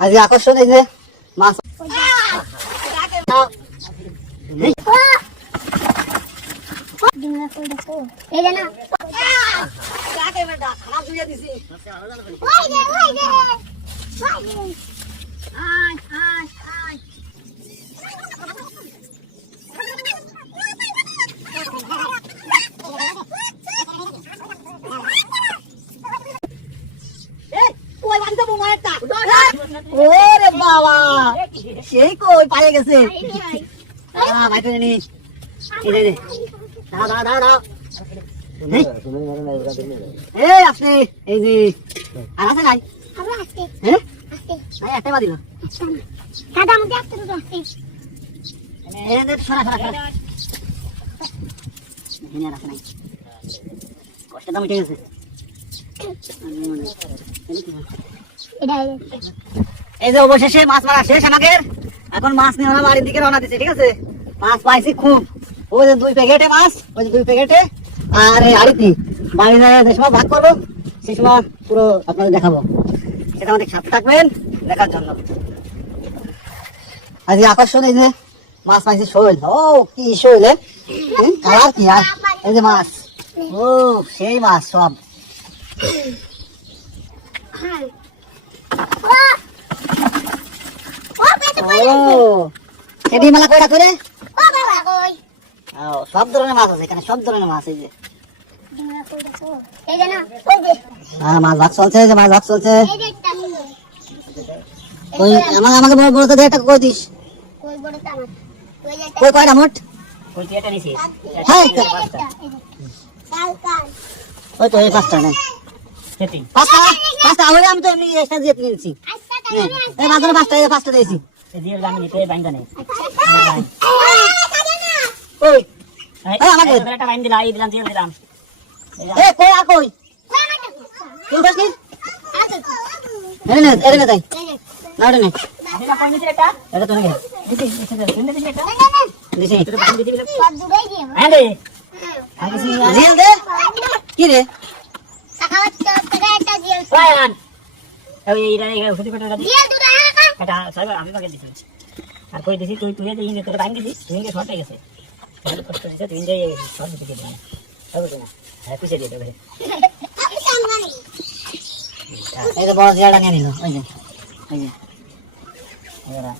আজকে আকর্ষণ এই যে মাছ ওরে বাবা সেই কই পায়ে গেছে আপনি এই যে আর আছে নাই একটা বাদিল কষ্ট দাম উঠে গেছে এই যে অবশেষে মাছ মারা শেষ আমাদের। এখন মাছ নিয়ে আমরা বাড়ির দিকে রওনা দিচ্ছি, ঠিক আছে? মাছ পাইছি খুব, ওই যে 2 প্যাকেটে মাছ, ওই যে 2 প্যাকেটে আর এই আড়িটি বাড়ি যায় যে সময় ভাগ করবো সেই সময় পুরো আপনাদের দেখাবো, সেটা আমাদের সাথে থাকবেন দেখার জন্য। আজকে আকর্ষণ এই যে মাছ পাইছি শৈল। ও কি শৈল, কালার কি! আর এই যে মাছ, ও সেই মাছ সব। সব ধরনের মাছ আছে এখানে, সব ধরনের মাছ। এই যে মাছ ভাগ চলছে, যে মাছ ভাগ চলছে। আমাকে বড় দিয়ে একটা কই দিস, কই কয়টা মোট? ওই তো এই 5টা নেই, 5টা হলে আমি তো এমনি একটা দিয়ে নিয়েছি। এই মাঝখানে 5টা দিয়েছি। কি রে আর কই দিছি তুই তুই দিই তোর টাইম দিছিস, তুই কে শর্ট হয়ে গেছে, তাহলে কষ্ট দিছে তুই যাই শর্ট দিতে দিবি না, হবে না? হ্যাঁ পিছে দিয়ে দেবে। এই যে বড় জিয়াটা নিয়ে নিল, ওই যে এরা